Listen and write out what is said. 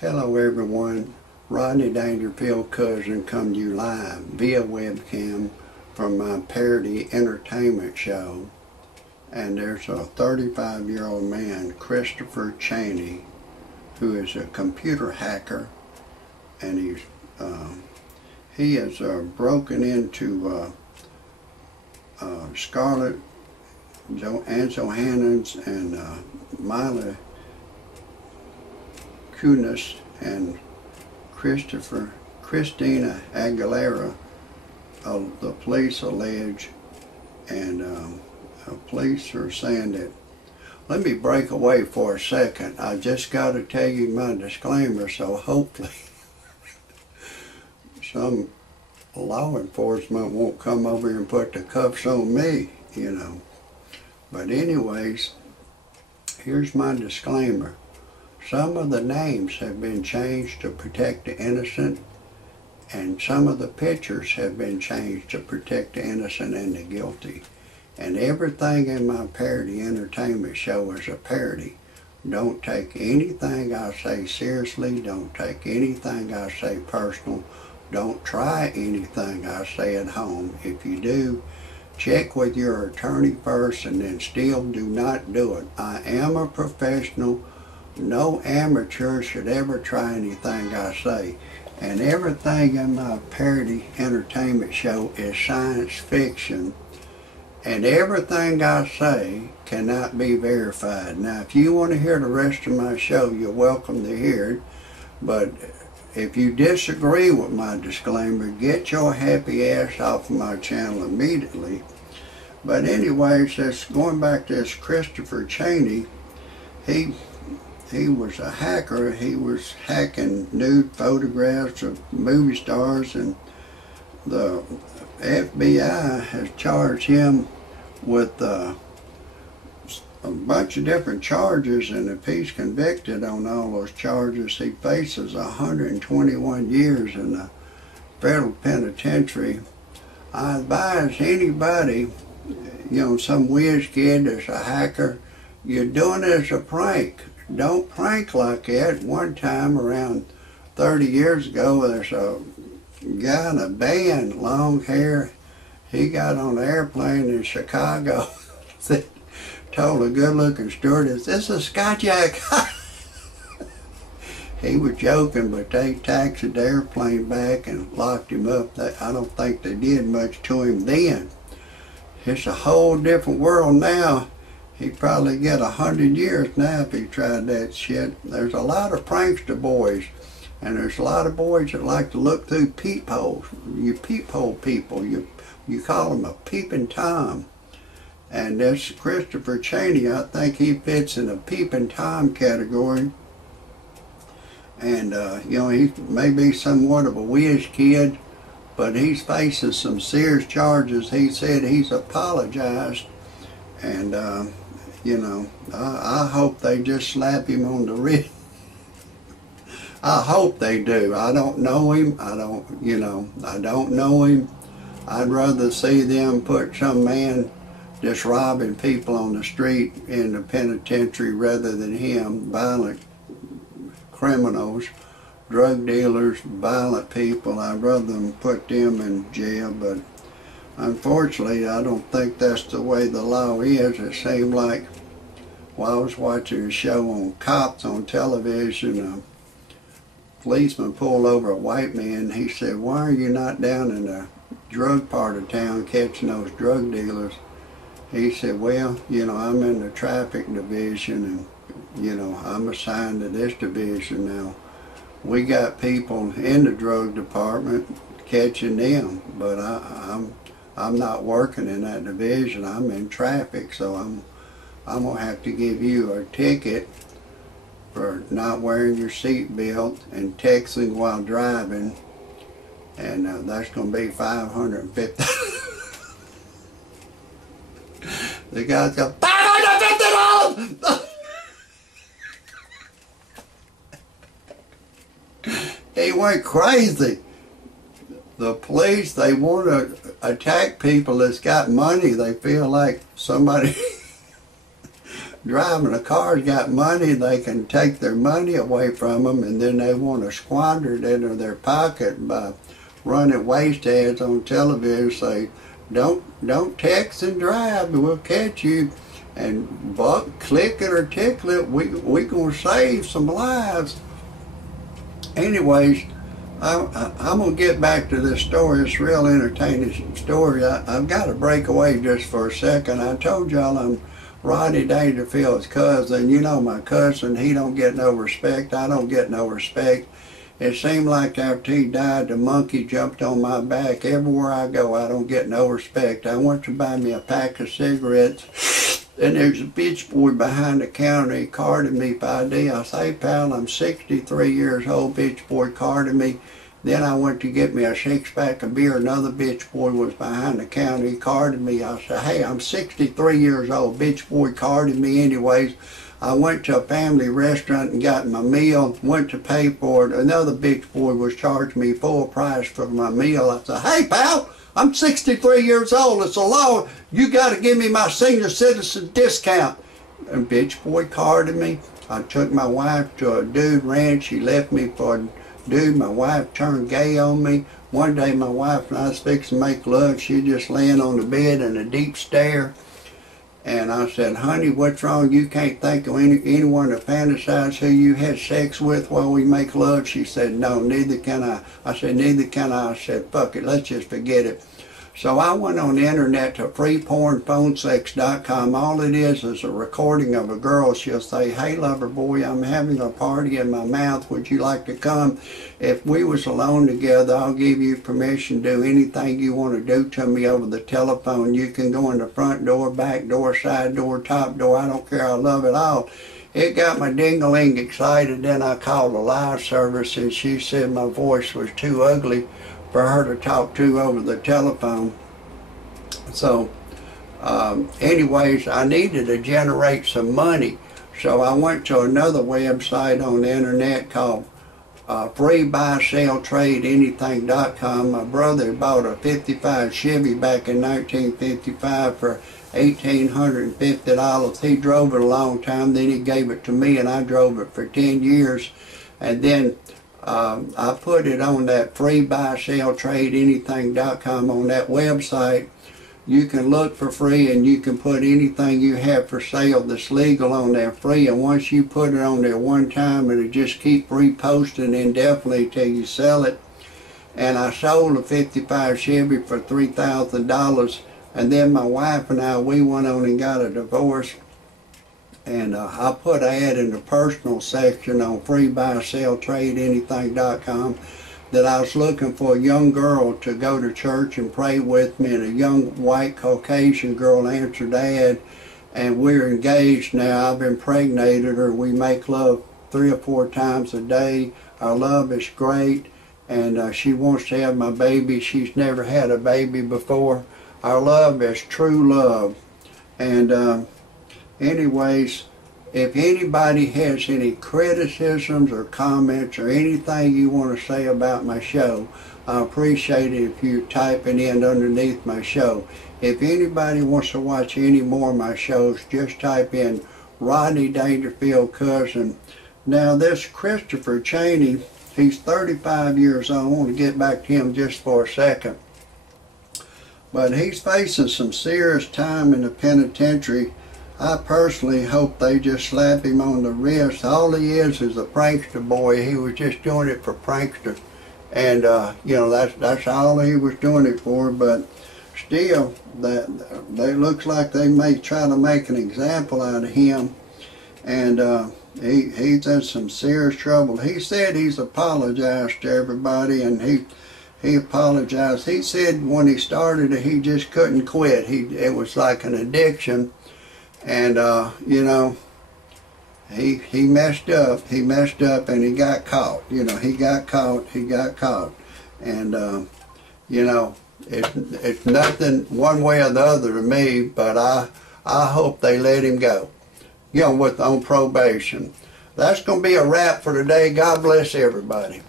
Hello everyone, Rodney Dangerfield cousin come to you live via webcam from my parody entertainment show. And there's a 35-year-old man, Christopher Chaney, who is a computer hacker, and he has broken into Scarlett Johansson's and Mila Kunis and Christina Aguilera, the police allege, and police are saying that. Let me break away for a second. I just got to tell you my disclaimer, so hopefully some law enforcement won't come over here and put the cuffs on me, you know. But anyways, here's my disclaimer. Some of the names have been changed to protect the innocent, and some of the pictures have been changed to protect the innocent and the guilty. And everything in my parody entertainment show is a parody. Don't take anything I say seriously. Don't take anything I say personal. Don't try anything I say at home. If you do, check with your attorney first, and then still do not do it. I am a professional. No amateur should ever try anything I say. And everything in my parody entertainment show is science fiction. And everything I say cannot be verified. Now, if you want to hear the rest of my show, you're welcome to hear it. But if you disagree with my disclaimer, get your happy ass off of my channel immediately. But anyways, just going back to this Christopher Chaney, he was a hacker. He was hacking nude photographs of movie stars, and the FBI has charged him with a bunch of different charges, and if he's convicted on all those charges, he faces 121 years in the federal penitentiary. I advise anybody, you know, some whiz kid that's a hacker, you're doing it as a prank. Don't prank like that. One time around 30 years ago, there's a guy in a band, long hair. He got on an airplane in Chicago, told a good-looking stewardess, "This is Skyjack." He was joking, but they taxied the airplane back and locked him up. I don't think they did much to him then. It's a whole different world now. He'd probably get 100 years now if he tried that shit. There's a lot of prankster boys, and there's a lot of boys that like to look through peepholes. You peephole people, you call them a peeping Tom. And this Christopher Chaney, I think he fits in a peeping Tom category. And you know, he may be somewhat of a whiz kid, but he's facing some serious charges. He said he's apologized, and you know, I hope they just slap him on the wrist. I hope they do. I don't know him. I don't know him. I'd rather see them put some man just robbing people on the street in the penitentiary rather than him. Violent criminals, drug dealers, violent people. I'd rather them put them in jail, but unfortunately, I don't think that's the way the law is. It seemed like, while I was watching a show on cops on television, a policeman pulled over a white man. He said, "Why are you not down in the drug part of town catching those drug dealers?" He said, "Well, you know, I'm in the traffic division, and, you know, I'm assigned to this division now. We got people in the drug department catching them, but I'm not working in that division. I'm in traffic, so I'm gonna have to give you a ticket for not wearing your seat belt and texting while driving, and that's gonna be $550." The guy's go, $550! He went crazy. The police, they want to attack people that's got money. They feel like somebody driving a car's got money, they can take their money away from them, and then they want to squander it into their pocket by running waste ads on television. Say, don't text and drive, we'll catch you. And click it or tickle it, we gonna save some lives. Anyways, I'm gonna get back to this story. It's a real entertaining story. I've got to break away just for a second. I told y'all I'm Rodney Dangerfield's cousin. You know my cousin, he don't get no respect. I don't get no respect. It seemed like after he died, the monkey jumped on my back. Everywhere I go, I don't get no respect. I went to buy me a pack of cigarettes, and there's a bitch boy behind the counter. He carded me by ID. I say, hey, pal, I'm 63 years old. Bitch boy carded me. Then I went to get me a 6-pack of beer. Another bitch boy was behind the counter. He carded me. I said, hey, I'm 63 years old. Bitch boy carded me anyways. I went to a family restaurant and got my meal, went to pay for it. Another bitch boy was charging me full price for my meal. I said, hey, pal, I'm 63 years old. It's a law. You got to give me my senior citizen discount. And bitch boy carded me. I took my wife to a dude ranch. She left me for a dude. My wife turned gay on me. One day my wife and I was fixing to make love. She just laying on the bed in a deep stare. And I said, honey, what's wrong? You can't think of anyone to fantasize who you had sex with while we make love? She said, no, neither can I. I said, neither can I. I said, fuck it, let's just forget it. So I went on the internet to freepornphonesex.com. All it is a recording of a girl. She'll say, hey, lover boy, I'm having a party in my mouth. Would you like to come? If we was alone together, I'll give you permission to do anything you want to do to me over the telephone. You can go in the front door, back door, side door, top door. I don't care. I love it all. It got my ding-a-ling excited. Then I called a live service, and she said my voice was too ugly for her to talk to over the telephone. So anyways, I needed to generate some money, so I went to another website on the internet called freebuyseltradeanything.com. My brother bought a 55 Chevy back in 1955 for $1,850. He drove it a long time, then he gave it to me, and I drove it for 10 years. And then I put it on that freebuyseltradeanything.com. On that website, you can look for free, and you can put anything you have for sale that's legal on there free. And once you put it on there one time, it'll just keep reposting indefinitely till you sell it. And I sold a 55 Chevy for $3,000. And then my wife and I, we went on and got a divorce. And I put an ad in the personal section on freebuyseltradeanything.com that I was looking for a young girl to go to church and pray with me, and a young white Caucasian girl answered the ad, and we're engaged now. I've impregnated her. We make love 3 or 4 times a day. Our love is great, and she wants to have my baby. She's never had a baby before. Our love is true love. And anyways, if anybody has any criticisms or comments or anything you want to say about my show, I appreciate it if you type it in underneath my show. If anybody wants to watch any more of my shows, just type in Rodney Dangerfield Cousin. Now this Christopher Chaney, he's 35 years old. I want to get back to him just for a second. But he's facing some serious time in the penitentiary. I personally hope they just slap him on the wrist. All he is a prankster boy. He was just doing it for prankster. And, you know, that's all he was doing it for. But still, they looks like they may try to make an example out of him. And he's in some serious trouble. He said he's apologized to everybody, and he apologized. He said when he started it, he just couldn't quit. It was like an addiction. And, you know, he messed up. He messed up, and he got caught. You know, he got caught. And, you know, it's nothing one way or the other to me, but I hope they let him go, you know, on probation. That's going to be a wrap for today. God bless everybody.